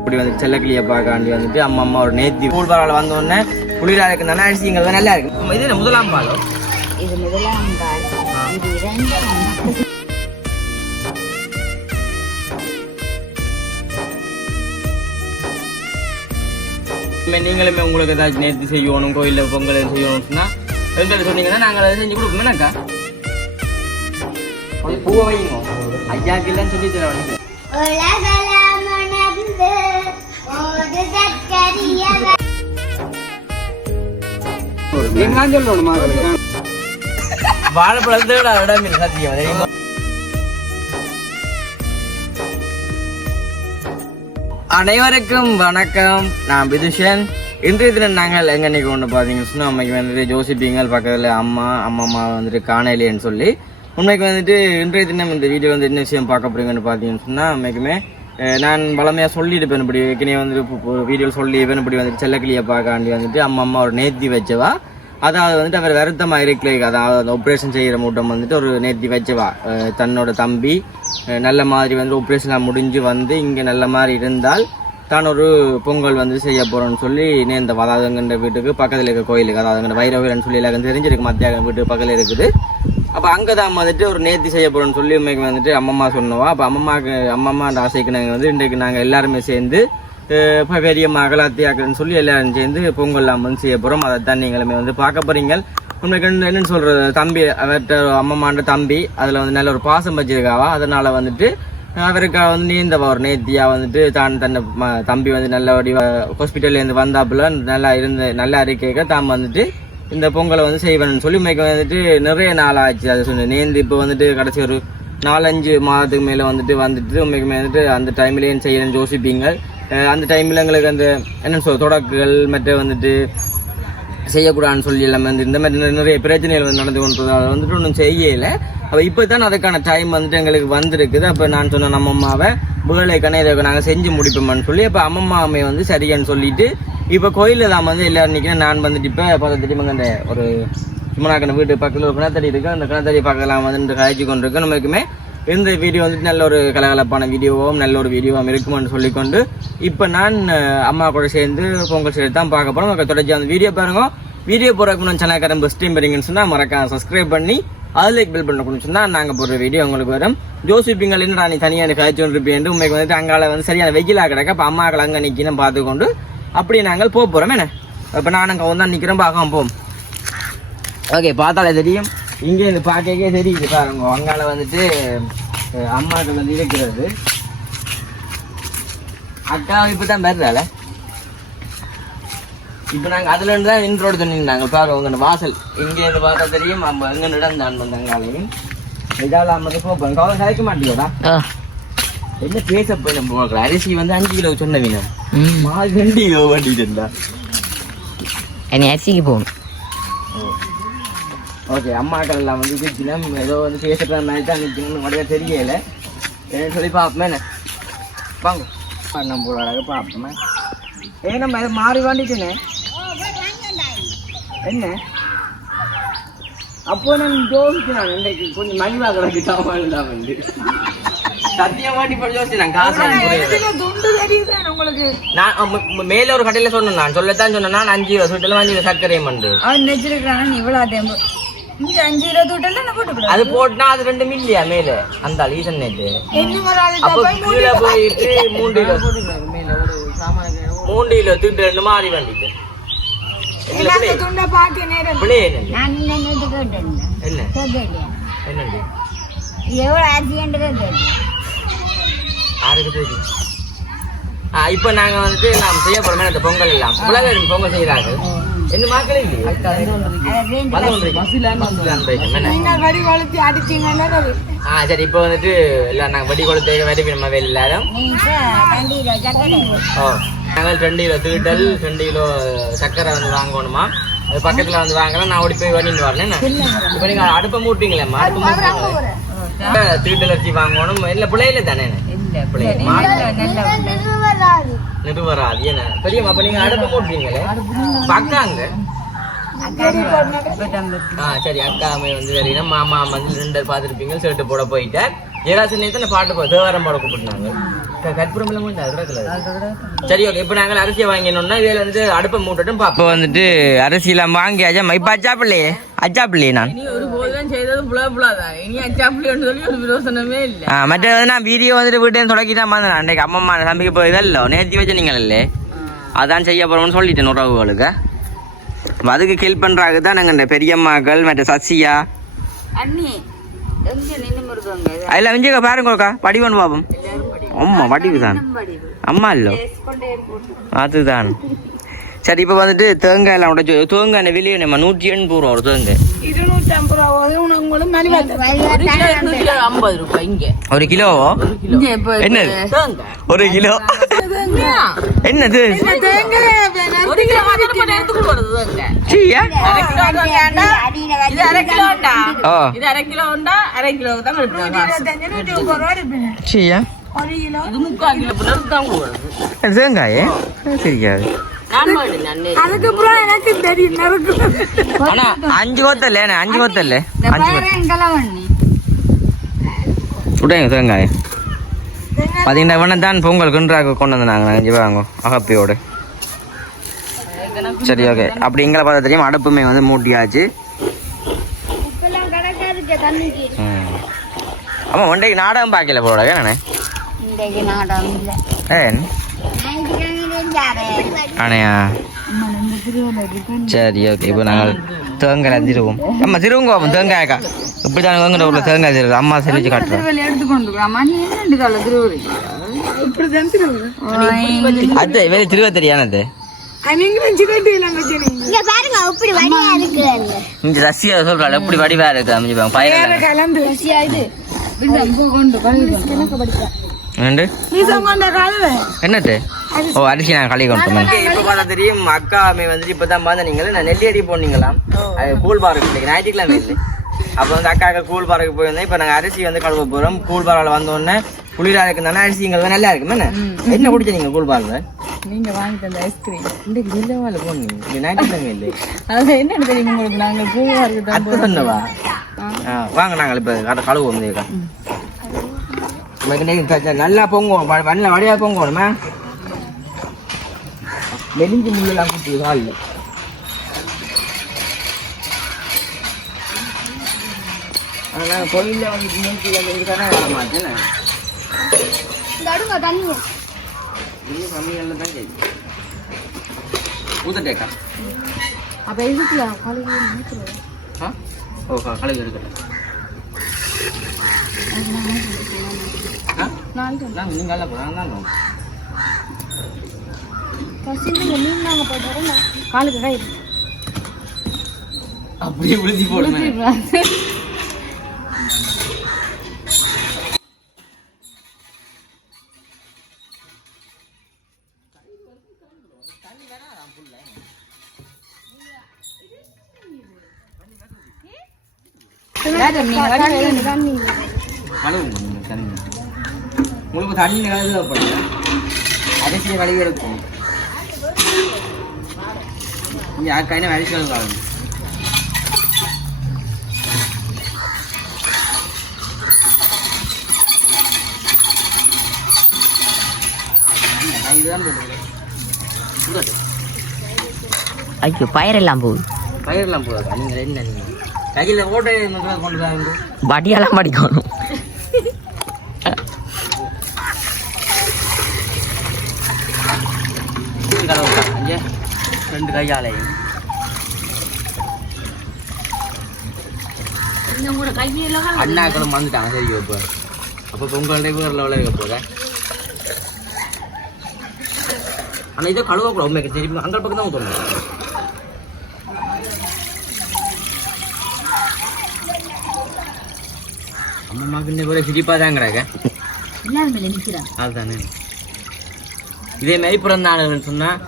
இப்படி வந்து செல்லக்கிளியை பார்க்காண்டி வந்துட்டு அம்மா ஒரு நேத்தி கூழ் பரவாயில்ல வந்த உடனே குளிரா இருக்குன்னா அரிசிங்கிறது நல்லா இருக்கு. இது முதலாம் பாலோ? இது முதலாம் பால். இது இரண்டாம். நீங்களுமே உங்களுக்கு ஏதாச்சும் நேர்த்தி செய்யணும், கோயிலில் பொங்கல் செய்யணும் சொன்னா ரெண்டு சொன்னீங்கன்னா நாங்கள் அதை செஞ்சு கொடுக்கணும்னாக்கா பூவை வைங்க. ஐயாக்கு இல்லைன்னு சொல்லி தர வாழைப்பழத்தோட இடம் இல்லை சத்தியம். அனைவருக்கும் வணக்கம், நான் பிதுஷன். இன்றைய தினம் நாங்கள் எங்கே நிற்க ஒன்று பார்த்தீங்கன்னு சொன்னால் அம்மைக்கு வந்துட்டு ஜோசிப்பீங்கள் பக்கத்தில் அம்மா வந்துட்டு காணலைன்னு சொல்லி உண்மைக்கு வந்துட்டு இன்றைய தினம் இந்த வீடியோ வந்து என்ன விஷயம் பார்க்க போறீங்கன்னு பார்த்தீங்கன்னு சொன்னால் அம்மைக்குமே நான் வளமையாக சொல்லியிருப்பேன். இப்படி ஏற்கனவே வந்துட்டு வீடியோவில் சொல்லியிருப்பேன். இப்படி வந்துட்டு செல்லக்கிளியை பார்க்காண்டி வந்துட்டு அம்மா ஒரு நேர்த்தி வச்சவா, அதாவது வந்துட்டு அவர் வருத்தமாக இருக்கலை, அதாவது அந்த ஆப்ரேஷன் செய்கிற மூட்டம் வந்துட்டு ஒரு நேர்த்தி வச்சவா. தன்னோட தம்பி நல்ல மாதிரி வந்து ஆப்ரேஷன் முடிஞ்சு வந்து இங்கே நல்ல மாதிரி இருந்தால் தான் ஒரு பொங்கல் வந்து செய்ய போகிறோன்னு சொல்லி நேர்ந்தவா. அதாவது எங்கள்ட வீட்டுக்கு பக்கத்தில் இருக்க கோயிலுக்கு, அதாவது எங்கள் வைரவீரன் சொல்லி எல்லாம் தெரிஞ்சிருக்கு, மத்தியாக வீட்டு பக்கத்தில் இருக்குது. அப்போ அங்கே தான் வந்துட்டு ஒரு நேர்த்தி செய்ய போகிறோன்னு சொல்லி உண்மைக்கு வந்துட்டு அம்மா சொன்னவா. அப்போ அம்மா அந்த ஆசைக்கு நாங்கள் வந்து இன்றைக்கு நாங்கள் எல்லாருமே சேர்ந்து பெரிய மகளாத்தியாக்குன்னு சொல்லி எல்லாரும் சேர்ந்து பொங்கல்லாம் வந்து செய்ய போகிறோம். அதை தான் நீங்களுமே வந்து பார்க்க போகிறீங்க. உண்மைக்கு என்னன்னு சொல்கிறது, தம்பி அவர்கிட்ட அம்மாண்ட தம்பி அதில் வந்து நல்ல ஒரு பாசம் வச்சிருக்காவா. அதனால் வந்துட்டு அவருக்காக வந்து நீந்தவா ஒரு நேர்த்தியாக வந்துட்டு தன்னை தம்பி வந்து நல்லபடி ஹாஸ்பிட்டல்லேருந்து வந்தாப்புல நல்லா இருக்க தான் வந்துட்டு இந்த பொங்கலை வந்து செய்வேன்னு சொல்லி உண்மைக்கு வந்துட்டு நிறைய நாள் ஆச்சு. அதை சொன்னேன் நேர்ந்து இப்போ வந்துட்டு கடைசி ஒரு 4-5 மாதத்துக்கு மேலே வந்துட்டு உண்மைக்கு வந்துட்டு அந்த டைம்லேயே செய்யணும்னு யோசிப்பீங்க. அந்த டைமில் எங்களுக்கு அந்த என்னென்னு சொல்ல தொடக்குகள் மற்ற வந்துட்டு செய்யக்கூடாதுன்னு சொல்லி எல்லாமே வந்து இந்த மாதிரி நிறைய பிரச்சனைகள் வந்து நடந்து கொண்டு அதை வந்துட்டு ஒன்றும் செய்யலை. அப்போ இப்போ தான் அதுக்கான டைம் வந்துட்டு எங்களுக்கு வந்திருக்குது. அப்போ நான் சொன்ன நம்ம அம்மாவை வேலைக்கான இதை நாங்கள் செஞ்சு முடிப்போம்னு சொல்லி அப்போ அம்மாவை வந்து சரியான்னு சொல்லிட்டு இப்போ கோயிலில் தான் வந்து எல்லாரும் நிற்கிறேன். நான் வந்துட்டு இப்போ பார்த்துட்டு அந்த ஒரு சும்மனாக்கன வீட்டு பக்கத்தில் ஒரு கிணத்தடி இருக்குது. அந்த கிணத்தடி பக்கத்தில் வந்து காய்ச்சி கொண்டு இருக்கு. நமக்குமே இந்த வீடியோ வந்துட்டு நல்ல ஒரு கலகலப்பான வீடியோவும் நல்ல ஒரு வீடியோவும் இருக்குமென்னு சொல்லிக்கொண்டு இப்போ நான் அம்மா கூட சேர்ந்து பொங்கல் செய்து தான் பார்க்க போகிறோம். தொடர்ச்சி அந்த வீடியோ பாருங்க. வீடியோ போகிறதுக்கு முன்னாடி சேனல் ஃபஸ்ட் டைம் பாருங்கன்னு சொன்னால் மறக்காம சப்ஸ்கிரைப் பண்ணி அதில் லைக் பில் பண்ணணும்னு சொன்னால் நாங்கள் போடுற வீடியோ உங்களுக்கு வரும். ஜோசிப்பீங்கள் என்ன நீ தனியாக காய்ச்சி கொண்டு இருப்பேன் உண்மைக்கு வந்துட்டு அங்கால வந்து சரியான வெயிலாக கிடக்க. அப்போ அம்மாக்கள் அங்கே நிற்கணும் பார்த்துக்கொண்டு அப்படி நாங்கள் போக போகிறோம். என்ன இப்போ நான் அங்கே வந்து நிற்கிறோம், பார்க்காம போவோம். ஓகே, பார்த்தாலே தெரியும். இங்கே இந்த பார்க்கே தெரியுது பாருங்க. அங்கால வந்துட்டு அம்மாக்கள் வந்து இருக்கிறது. அக்கா இப்போ தான் வருதால. இப்போ நாங்கள் அதில் இருந்து தான் இன்ட்ரோடு தண்ணிருந்தாங்க பாரு. உங்க வாசல் இங்கே இருந்து பார்த்தா தெரியும். நம்ம எங்கே நடந்தான் வந்த அங்காலையும் இதால் அம்மது போப்போம். கவலை கலைக்க மாட்டேங்கடா. என்ன பேச போய் நம்ம பார்க்கலாம். அரிசி வந்து 5 கிலோ சொன்னவீங்க, மால் 2 கிலோ வண்டிட்டு இருந்தா என்ன அரிசிக்கு போகணும். ஓகே, அம்மாக்கள் எல்லாம் வந்து நிற்கணும். ஏதோ வந்து பேசுகிற மாதிரி தான் நிற்கணும்னு மட்டும் தெரியல. ஏன்னு சொல்லி பார்ப்போமே. என்ன வாங்க நம்ம போட அழகாக பார்ப்போமே. நம்ம மாறி வாண்டிட்டேனே என்ன அப்போ நான் யோசிச்சேன். இன்றைக்கு கொஞ்சம் மலிவாக கிடக்கிட்டான் வந்து சத்தியமாட்டி போய் யோசிச்சேன். காசு நான் மேல ஒரு கடையில சொன்னேன். நான் சொல்லத்தான் சொன்னேன். நான் 5 கிலோ சுட்டல 5 கிலோ சர்க்கரையும் பண்ணு அது போட்டுனா அது 2 மில்லியா மேல அந்த ஈசன் நேற்று. அப்போ கீழே போயிட்டு 3 கிலோ திட்டு 2 மாறி வண்டிட்டு இப்ப நாங்க வந்துட்டு நாம் செய்ய போறோம். இந்த பொங்கல் எல்லாம் உலகம் பொங்கல் செய்யறாங்க. என்ன மக்கள் சரி. இப்போ வந்துட்டு எல்லாம் நாங்க வடி கொளுத்த வரி நம்ம எல்லாரும் நாங்கள் 2 கிலோ தீட்டல் 2 கிலோ சர்க்கரை வந்து வாங்கணுமா. அது பக்கத்துல வந்து வாங்கலாம். நான் ஓடி போய் வண்டிட்டு வரேன். இப்ப நீங்க அடுப்பை மூட்டிங்களேம்மா. தீட்டல் அரிசி வாங்கணும். இல்ல பிள்ளையில தானே நிறுவராது என்ன பெரியம்மா. அப்ப நீங்க அடுப்பை மூட்டுறீங்களே பக்காங்க. சரி, அக்கா அம்மை வந்து வெளியினா மாமா வந்து 2 பார்த்துருப்பீங்க. ஷர்ட்டு போட போயிட்டார். ஏதாச்சும் நேரத்தில் பாட்டு தேவாரம் பாட கூப்பிட்டுனாங்க கற்பூரம் எல்லாம் கொஞ்சம் அதுல சரி ஓகே இப்போ நாங்கள் அரிசியை வாங்கினோம்னா இதில் வந்துட்டு அடுப்பை மூட்டட்டும் இப்போ வந்துட்டு அரிசியெல்லாம் வாங்கி இப்போ அச்சாப்பிள்ளையே நான் ஒரு போதும் செய்தது புலாதான் இனி அச்சாப்பிள்ளி ஒன்று சொல்லி ஒரு விரோசனமே இல்லை. மற்ற வந்து நான் வீடியோ வந்துட்டு வீட்டையும் தொடக்கிட்டான் வந்தேன் அன்றைக்கு அம்மா தம்பிக்கு இப்போ இதல்ல நேர்த்தி வச்சு நீங்களே அதான் செய்ய போகிறோம்னு சொல்லிட்டேன் உறவுகளுக்கு. அதுக்கு ஹெல்ப் பண்ணுறாங்க தான் நாங்கள் இந்த பெரியம்மாக்கள் மற்ற சசியா அதில் விஞ்சிக்க பாருங்கக்கா படிவன் பாப்போம். அம்மா வடிவு தான் அம்மா இல்லை அதுதான். சரி இப்போ வந்துட்டு தேங்காய் எல்லாம் உடச்சு தேங்காய் வெளியே நம்ம 180 ரூபா ஒரு தேங்காய் 250 ரூபாய் இங்க ஒரு கிலோவோ என்னது ஒரு கிலோ என்னது தேங்காயே தெரியாது. ஆனா 5 கொத்தல்ல 5 கொத்தல்ல 5 விடுங்க தேங்காய் பார்த்தீங்கன்னா இவனை தான் பொங்கல் கிண்டாக கொண்டு வந்தாங்க 5 வாங்க அகப்பியோடு. சரி ஓகே அப்படி எங்களை பார்த்தா தெரியும் அடுப்புமே வந்து மூட்டியாச்சு. ஆமா ஒன்றைக்கு நாடகம் பார்க்கல போட வேணே ஆனையா. சரி ஓகே இப்போ நாங்கள் தேங்காய் திருவோம் அம்மா திருவுங்க பாப்போம் தேங்காய்க்கா இப்படி தான் உங்கள்கிட்ட உள்ள தேங்காய் திருவு அம்மா செஞ்சு காட்டுறோம். அது வெளியே திருவ தெரியானது இந்த ரசியா சொல்றாள் எப்படி வடிவா இருக்கு அமைஞ்சுப்பாங்க என்னது ஓ அரிசி நான் களி கொண்டு இப்போ பார்த்தா தெரியும் அக்கா வந்துட்டு இப்பதான் பார்த்தா நீங்களே நான் நெல்லியடி போனீங்களாம் கூழ் பாருக்கு இன்னைக்கு ஞாயிற்றுக்கிழமை இல்லை. அப்போ வந்து அக்காவுக்கு கூழ் பாருக்கு போயிருந்தேன். இப்போ நாங்கள் அரிசி வந்து கழுவ போகிறோம். கூழ் பாரால வந்தோடனே குளிராக இருக்குதானே அரிசிங்கள் நல்லா இருக்குமே என்ன குடிச்ச நீங்கள் கூழ் பாருங்க நீங்க வாங்கிட்டு அந்த ஐஸ்கிரீம் இன்றைக்கு இல்லைவாள் போனீங்க ஞாயிற்றுக்கிழமை இல்லை அது என்ன தெரியும் உங்களுக்கு நாங்கள் கூழா இருக்குது அத்தை சொன்னவா வாங்க நாங்கள் இப்போ அதை கழுவோம் நல்லா பொங்குவோம் வண்ணில் வடியாக பொங்குவோம்மா மெலிஞ்சு முள்ளெல்லாம் குட்டி கால் ஆனால் கோயிலில் வந்து மூச்சு இதுக்காக வர மாட்டேன் கம்மியில் தான் கேட்கு ஊத்தட்டேக்கா அப்போ இதுக்குல ஓ கழுவி இருக்கட்டும் நீங்கள் நல்லா போகிறாங்க காலுக்கு கை அப்படியே உறுதி போடுங்க. உங்களுக்கு தண்ணி கழுவப்படுங்க அரிசியை கழுவி எடுக்கும் இங்கே கையில அரிசி கழுவாங்க. ஐயோ பயிரெல்லாம் போகுது நீங்கள் என்ன நீங்கள் கையில் ஓட்டை கொண்டு தான் வடியெல்லாம் படிக்கணும். அங்கே 2 கையாலையும் அண்ணாக்களும் வந்துட்டாங்க. சரி இப்போ அப்போ உங்களுடைய வேறு லெவலில் இருக்க போத ஆனால் இதோ கழுவக்கூடாது உண்மைக்கு சரி அங்கே பக்கம் தான் தோணும். அம்மாவுக்கு இன்னும் கூட சிரிப்பாக தாங்கிறாங்க அதுதானே. இதே மாதிரி பிறந்தாங்கன்னு சொன்னால்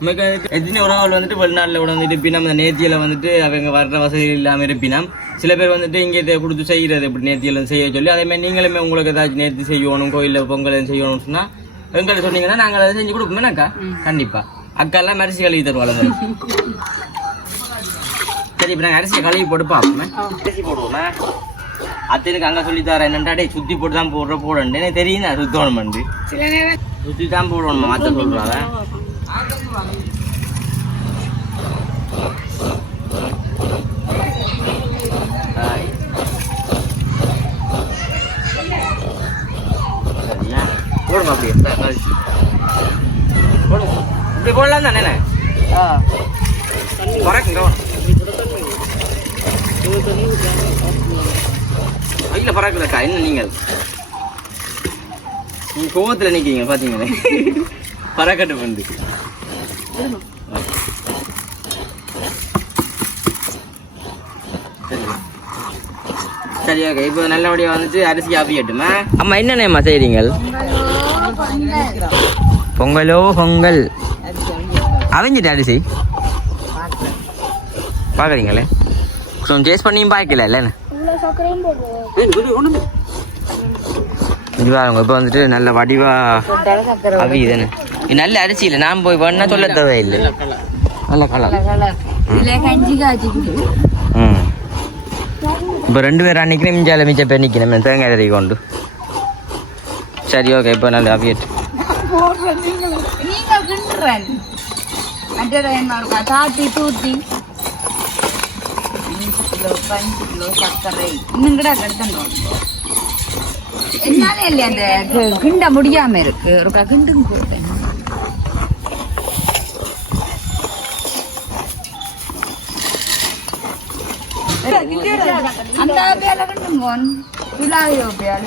நமக்கு எத்தனை உறவுகள் வந்துட்டு வெளிநாட்டில் கூட வந்துட்டு இருப்பினம் இந்த நேர்த்தியில் வந்துட்டு அவங்க வர்ற வசதி இல்லாமல் இருப்பினம். சில பேர் வந்துட்டு இங்கே கொடுத்து செய்கிறது இப்படி நேர்த்தியில் செய்ய சொல்லி அதேமாதிரி நீங்களுமே உங்களுக்கு ஏதாச்சும் நேர்த்தி செய்யணும் கோயிலில் பொங்கல் செய்யணும்னு சொன்னால் எங்களை சொன்னீங்கன்னா நாங்கள் அதை செஞ்சு கொடுப்போமேனாக்கா கண்டிப்பாக அக்கா எல்லாம் அரிசி கழுவி தருவாங்க. சரி இப்போ நாங்கள் அரிசி கழுவி போட்டு பார்ப்போமே அரிசி போடுவோமே அத்தனுக்கு அங்க சொல்லி தர என்னன்டா சுத்தி போட்டு தான் போடணும் எனக்கு தெரியும் நான் சுத்தணும் வந்து சுத்தி தான் போடணும் அத்தை சொல்றாங்க. சரியா போடுங்க அப்படியே போடுங்க இப்படி போடலாம் தானே பறக்குங்க கையில் பறக்கலக்கா என்ன நீங்கள் கோவத்தில் நிற்கீங்க பார்த்தீங்களே பறக்கட்டு வந்து சரி ஓகே இப்போ நல்லபடியாக வந்துட்டு அரிசி ஆப்பியட்டுமா. அம்மா என்னென்னம்மா செய்கிறீங்க? பொங்கலோ பொங்கல் அவிஞ்சிட்டு அரிசி பார்க்குறீங்களே கொஞ்சம் டேஸ்ட் பண்ணியும் பார்க்கல இல்லைன்னு இதுவாங்க. இப்போ வந்துட்டு நல்ல வடிவா அவி தானே நல்ல அரிசி இல்லை நான் போய் பண்ண சொல்ல தேவையில்லை நல்ல கலர். இப்போ 2 பேர் அன்னைக்கு மிஞ்சால மிச்ச பேர் நிற்கணும் தேங்காய் தறி கொண்டு. சரி ஓகே இப்போ நல்ல அவியட்டு தாத்தி தூத்தி 5 கிலோ சர்க்கரை இன்னும் கூட கெடுத்துட்டோம். என்னால இல்லையா அந்த கிண்ட முடியாம இருக்கு ஒரு கிண்டுங்க போட்டேன். அந்த பேல கிண்டுங்க துளாயோ பேல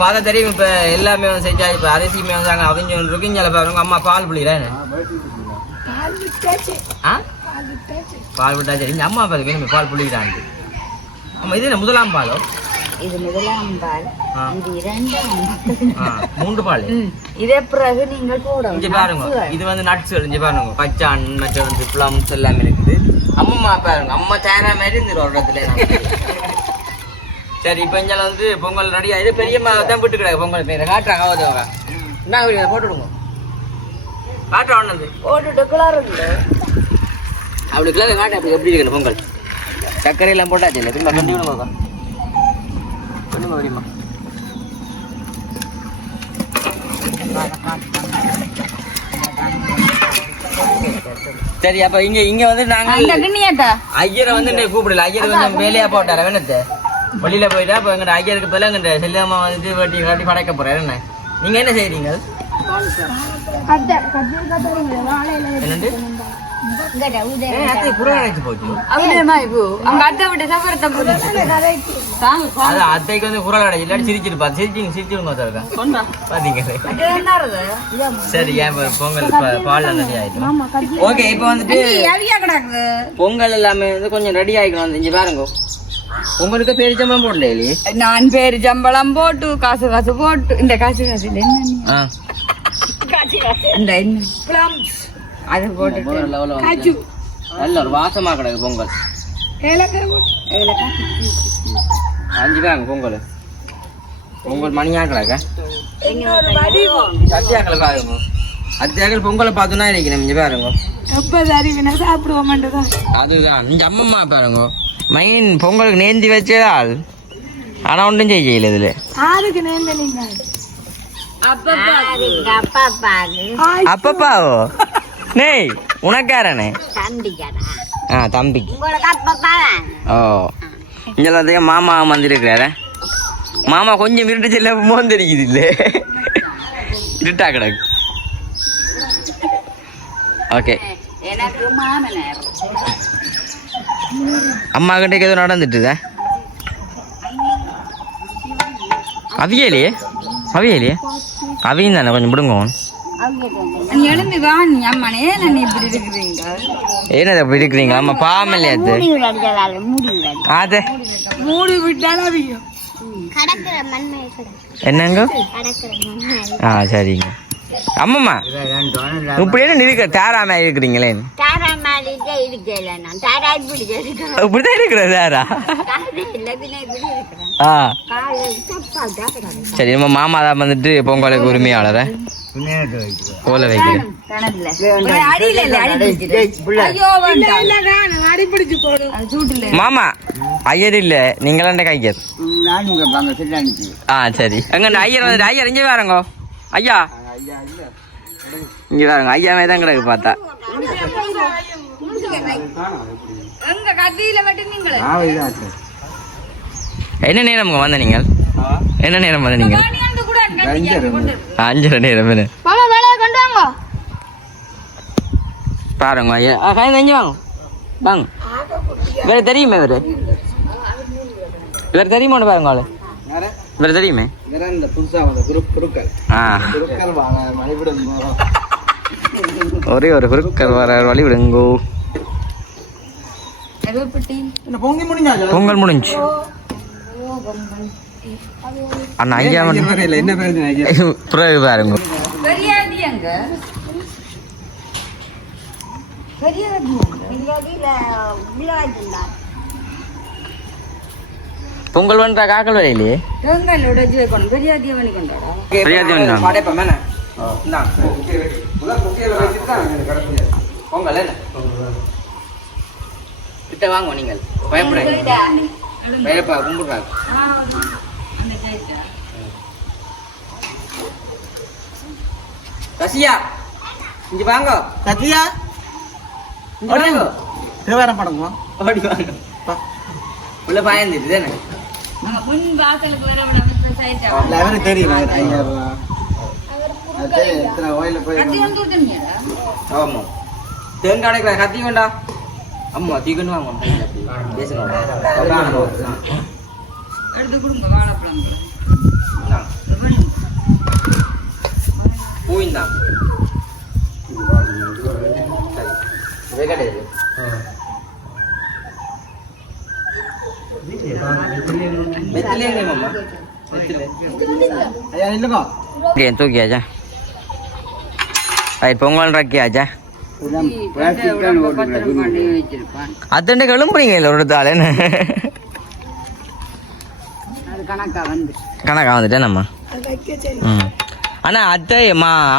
பார்த்தா தெரியும். இப்போ எல்லாமே வந்து செஞ்சா இப்போ அரிசியுமே வந்தாங்க அவிஞ்சு ஒன்று இருக்கு. இங்கே பாருங்க அம்மா பால் புளிக்கிறேன் பால் விட்டா சரி. இந்த அம்மா பாரு வேணும் பால் புளிக்கிறாங்க. ஆமாம் இது என்ன முதலாம் பாலோ? இது முதலாம் பால், இது 3 பால். இதே பிறகு நீங்கள் போட இங்கே பாருங்க இது வந்து நட்ஸ் இங்கே பாருங்க பச்சான் மற்ற வந்து பிளம்ஸ் எல்லாமே இருக்குது. அம்மா பாருங்க அம்மா தேங்காய் மாதிரி இருந்துடும் ஒரு இடத்துல. சரி இப்போ இங்கே வந்து பொங்கல் ரெடியா இது பெரியம்மா தான் விட்டு கிடக்கு பொங்கல் பேரை காட்டுறாங்க ஆகுதுவாங்க என்ன போட்டு விடுங்க காட்டுறா ஒன்று போட்டுட்டு கிளறு அப்படி கிளறு காட்டு அப்படி எப்படி இருக்கணும் பொங்கல் சர்க்கரையெல்லாம் போட்டாச்சு இல்லை திரும்ப கட்டி விடுங்க பண்ணுங்க முடியுமா. சரி அப்ப இங்க வந்து நாங்க ஐயரை வந்து கூப்பிடல. ஐயர் கொஞ்சம் வேலையா போட்டார வேணத்தை வெளியில போயிட்டா இப்போ எங்க ஐயருக்கு பதிலாக எங்க செல்லம்மா வந்துட்டு வெட்டி காட்டி படைக்க போறாரு. என்ன நீங்க என்ன செய்றீங்க? என்னண்டு அத்தைக்கு வந்து குரல் அடைச்சு இல்லாட்டி சிரிச்சிருப்பா சிரிச்சிருங்க பாத்தீங்க. சரி ஏன் பொங்கல் பால் ரெடி ஆயிடும். ஓகே இப்போ வந்துட்டு பொங்கல் எல்லாமே வந்து கொஞ்சம் ரெடி ஆயிக்கணும். இங்க பாருங்க உங்களுக்கு பேரிச்சம்பளம் போடல இல்லையே? நான் பேரிச்சம்பளம் போட்டு காசு காசு போட்டு இந்த காசு காசு இந்த அது போட்டு நல்ல ஒரு வாசமா கிடக்கு பொங்கல். 5 தாங்க பொங்கல் பொங்கல் மணியா கிடக்க சத்தியாக்களை பாருங்க. அத்தியாக்கள் பொங்கலை பார்த்தோன்னா நினைக்கிறேன். இங்க பாருங்க சாப்பிடுவோம் அதுதான் இந்த அம்மம்மா பாருங்க மெயின் பொங்கலுக்கு நேந்தி வச்சதால் ஆனா ஒன்றும் செய்யல இதுல. அப்பப்பாவோ நெய் உனக்காரனே தம்பிக்கு ஓ இங்கே மாமா வந்திருக்கிறார. மாமா கொஞ்சம் இருட்டு செல்ல மோந்தரிக்குது இல்லை இருட்டா கிடக்கு. ஓகே அம்மா கிட்ட ஏதோ நடந்துட்டுதா அவியலையே அவியும் தானே கொஞ்சம் விடுங்க. என்னது அப்படி இருக்கிறீங்க? ஆமா பாமல்லையா அது என்னங்க சரிங்க. அம்மம்மா இப்படி என்ன இருக்க தாராம இருக்கிறீங்களே? இப்படிதான் இருக்கிற தாரா. சரி நம்ம மாமா தான் வந்துட்டு பொங்கலுக்கு உரிமையாளர கோல வைக்கிறேன். மாமா ஐயர் இல்ல நீங்களாண்ட கையர் சரி எங்க ஐயர் வந்து ஐயர் இங்கே வாருங்க ஐயா இங்க வாருங்க ஐயாவே தான் கிடக்கு பார்த்தா என்ன நேரம் வந்த நீங்கள் என்ன நேரம் வந்த நீங்கள் 5:30 நேரம் பாருங்க ஐயா கஞ்சி வாங்க வாங்க வேற தெரியுமே வேற தெரியுமா பாருங்க ஆளு வேற தெரியுமே ஒரே ஒரு குருக்கள் வர வழி விடுங்கோ பொங்கல் முடிஞ்சு அண்ணா ஐயா பிறகு பாருங்க பொங்கல் பண்ற காக்கல் வரையிலே பொங்கல் கிட்ட வாங்க நீங்கள் பயப்பா கும்பிடுறாங்க கசியா இங்க வாங்க கசியா தேவாரம் படமா ஓடி வாங்க உள்ள பாயந்துட்டு தானே தெரியும் ஆமா தேங்காய் அடைக்கிற கத்தி வேண்டா அம்மா தீக்கன்னு வாங்க பூயிந்தா தூக்கியாச்சா பொங்கல் ரக்கியாச்சா அத்தண்டை கிளம்புறீங்க இல்லை ஒரு தாள் என்ன கணக்கா வந்துட்டேன் நம்ம அண்ணா அத்தை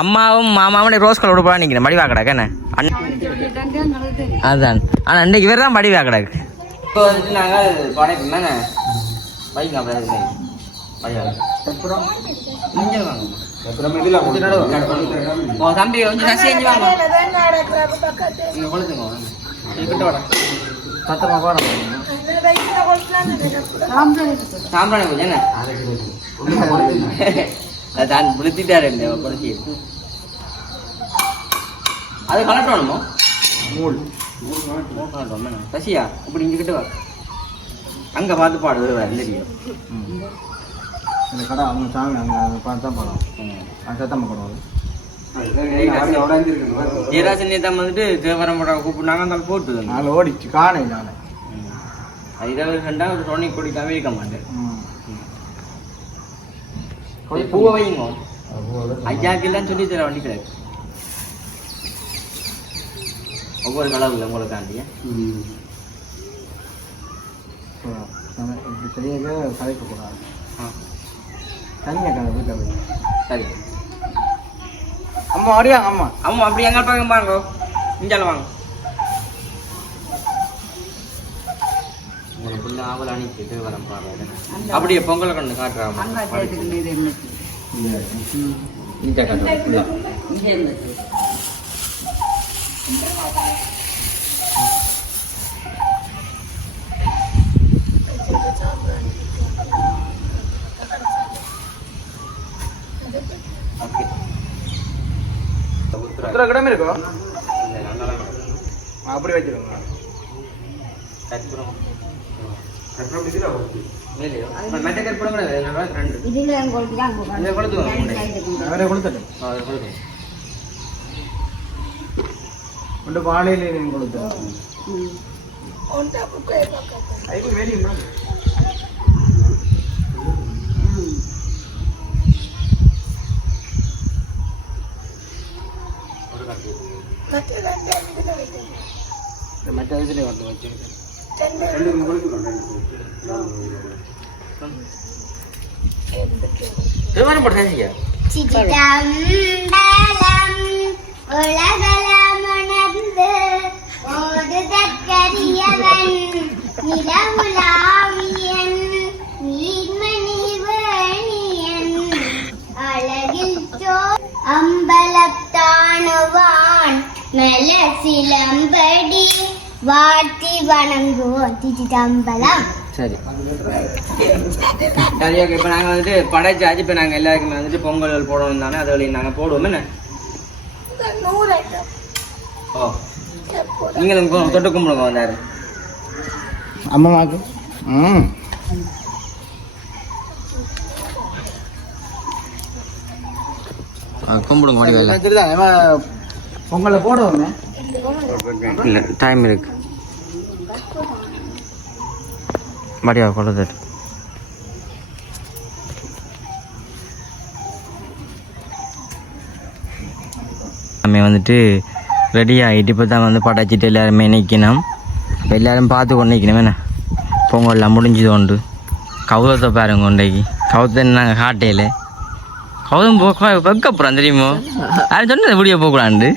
அம்மாவும் மாமாவும் ரோஸ் கலர் உடுப்பா நிற்கிறேன் மடிவா கிடக்கு என்ன அதான் ஆனால் இன்னைக்கு இவர் தான் மடிவா கிடக்கு இப்போ வந்துட்டு நாங்கள் படைப்போம் தானே வைங்க தம்பி கொஞ்சம் நசி செஞ்சு வாங்க நீங்கள் கொளுத்துங்க சத்தமாக போட சாம்பிராணி கொஞ்சம் என்ன தான் விழுத்திட்டாரு குறைச்சி அது கலட்டணுமோ சசியா இப்படி இங்கிட்ட வா அங்கே பார்த்து பாடு வருவார் இல்லையோ இந்த கடை அவங்க சாமி அங்கே பார்த்து தான் படம் சத்தமாக படம் ஜெயராசன் நேதா வந்துட்டு தேவரம் படம் கூப்பிட்டாங்க அந்த போட்டு நாங்கள் ஓடிச்சு காணை நான் அது 22 ஒரு டொனி குடிக்காம இருக்க மாட்டேன் பூவை வைங்க ஐயாக்கெல்லாம் சொல்லி தர வண்டி கிடையாது ஒவ்வொரு கலவுல உங்களுக்காண்டிய சரியாக கலைக்கக்கூடாது தனியாக கலவு சரி அம்மா அப்படியாங்க அம்மா அப்படி எங்கே பார்க்க பாருங்க இஞ்சால வாங்க உங்களுக்கு ஆவல் அணிக்கு வரம் பாருங்க அப்படியே பொங்கலை கண்டு காட்டுறாங்க இந்த காட்டுறேன் கிடமே இருக்கோ அப்படி வச்சிருங்க வாழையில கொடுத்து மற்ற வயசுல வந்து வச்சிருக்கேன் நிலவுலாவியன் நீர்மணி வேணியன் அழகில் அம்பலத்தானுவான் நல்ல சிலம்படி வாட்டி வணங்குவோம் திட்டம்பலம். சரி சரி ஓகே. இப்போ நாங்கள் வந்துட்டு படைச்சாச்சு. இப்போ நாங்கள் எல்லாருக்குமே வந்துட்டு பொங்கல் போடணும் தானே, அது வழியும் நாங்கள் போடுவோம். என்ன ஓ நீங்களும் தொட்டு கும்பிடுங்க வந்தாரு அம்மாவுக்கு. கும்பிடுங்க மணி வேலை பொங்கலை போடுவோமே. இல்லை டைம் இருக்கு. மடியா கொடுத்து நம்ம வந்துட்டு ரெடி ஆகிட்டு இப்போ தான் வந்து படைச்சிட்டு எல்லாருமே நிற்கணும். இப்போ எல்லோரும் பார்த்து கொண்டு நிற்கணும். என்ன பொங்கல்லாம் முடிஞ்சது உண்டு. கௌதத்தை பாருங்க உண்டைக்கு. கௌதத்தை நாங்கள் காட்டையில் கௌதம் வைக்கப்புறம் தெரியுமோ யாரும் சொன்னது முடிய போகக்கூடாண்டு.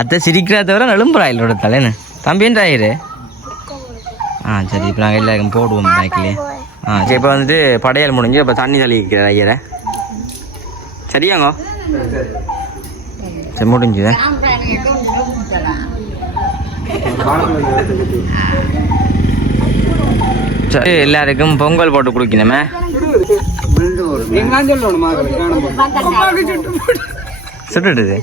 அத்தை சிரிக்கிறா தவிர நழும்புறா இல்லோட தலைன்னு தம்பின்ற ஆயிரு. சரி இப்போ நாங்கள் எல்லாருக்கும் போடுவோம் பேக்லேயே. சரி இப்போ வந்துட்டு படையல் முடிஞ்சு இப்போ தண்ணி தள்ளிக்கிற ஐயரை. சரியாங்க சரி முடிஞ்சுது. சரி எல்லாருக்கும் பொங்கல் போட்டு குடிக்கணுமே. சுட்டுடுது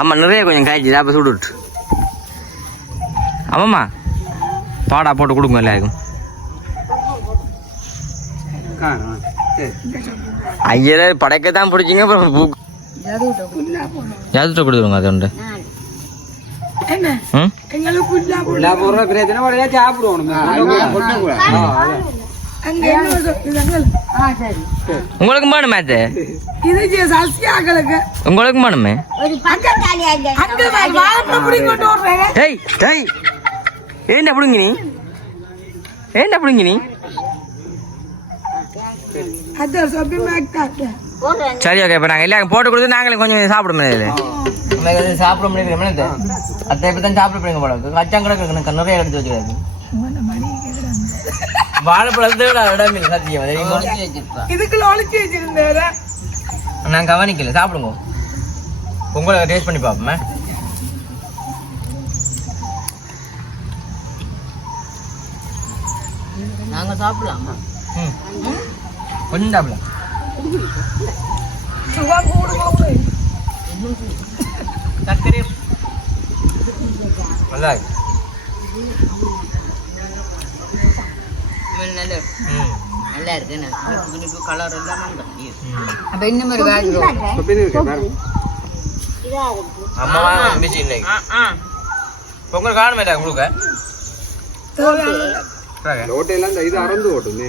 ஆமா நிறைய கொஞ்சம் காய்ச்சி அப்போ சுட்டுட்டு ஆமாம்மா பாடா போட்டு கொடுங்க எல்லாருக்கும். ஐயரை படைக்கத்தான் பிடிச்சிங்க அப்புறம் யாதுட்ட கொடுத்துருங்க அது உண்டு. உங்களுக்கு வேணுமே அது உங்களுக்கு வேணுமே. ஏண்டா பிடுங்க நீ ஏண்டா பிடுங்க நீ. சரி ஓகே. இப்போ நாங்கள் எல்லாரும் போட்டு கொடுத்து நாங்களே கொஞ்சம் சாப்பிட முடியாது. சாப்பிட முடியாது அத்தை இப்போ தான் சாப்பிட போடுங்க போல கச்சான் கூட நிறைய எடுத்து வச்சுக்காது. வாழைப்பழத்தை விட இடம் இல்லை சத்தியம் தெரியுமா. நான் கவனிக்கல. சாப்பிடுங்க உங்களை டேஸ்ட் பண்ணி பார்ப்போமே. நாங்கள் சாப்பிடலாமா? கொஞ்சம் சாப்பிடலாம். நல்லா இருக்கு. நல்லா இருக்கு. கலர் எல்லாம் அப்ப இன்னும் ஒரு வேலை அம்மாவா இருந்துச்சு இன்னைக்கு பொங்கல் காணுமே கொடுக்க இது அறந்து ஓட்டும்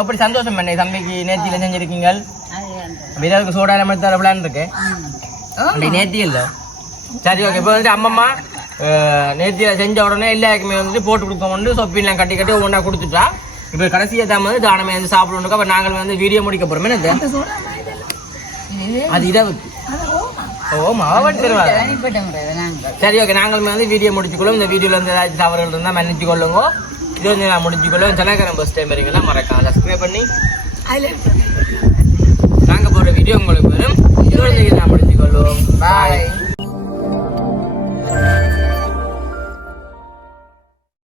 அப்படி சந்தோஷம் பண்ணி தம்பிக்கு நேர்த்தியில செஞ்சிருக்கீங்க. வீரருக்கு சோடா நம்ம தர விளாண்டு இருக்கு நேர்த்தி இல்லை. சரி ஓகே. இப்போ வந்துட்டு அம்மம்மா நேர்த்தியில செஞ்ச உடனே எல்லாருக்குமே வந்துட்டு போட்டு கொடுக்க சொப்பின்லாம் கட்டி கட்டி ஒவ்வொன்றா கொடுத்துட்டா. இப்போ கடைசியை தான் வந்து தானமே வந்து சாப்பிடணும். அப்போ நாங்கள் வந்து வீடியோ முடிக்க போறோமே. அது இரவுக்கு சரி ஓகே. நாங்கள் வந்து வீடியோ முடிச்சுக்கொள்ளும். இந்த வீடியோவில் வந்து ஏதாச்சும் தவறுகள் இருந்தால் மன்னிச்சு கொள்ளுங்க. இது வந்து நான் முடிச்சுக்கொள்ளும். சென்னைக்காரன் பஸ் டைம் வரீங்களா மறக்காம சப்ஸ்கிரைப் பண்ணி நாங்கள் போடுற வீடியோ உங்களுக்கு வரும். இதோட நான் முடிச்சுக்கொள்ளுவோம். பாய்.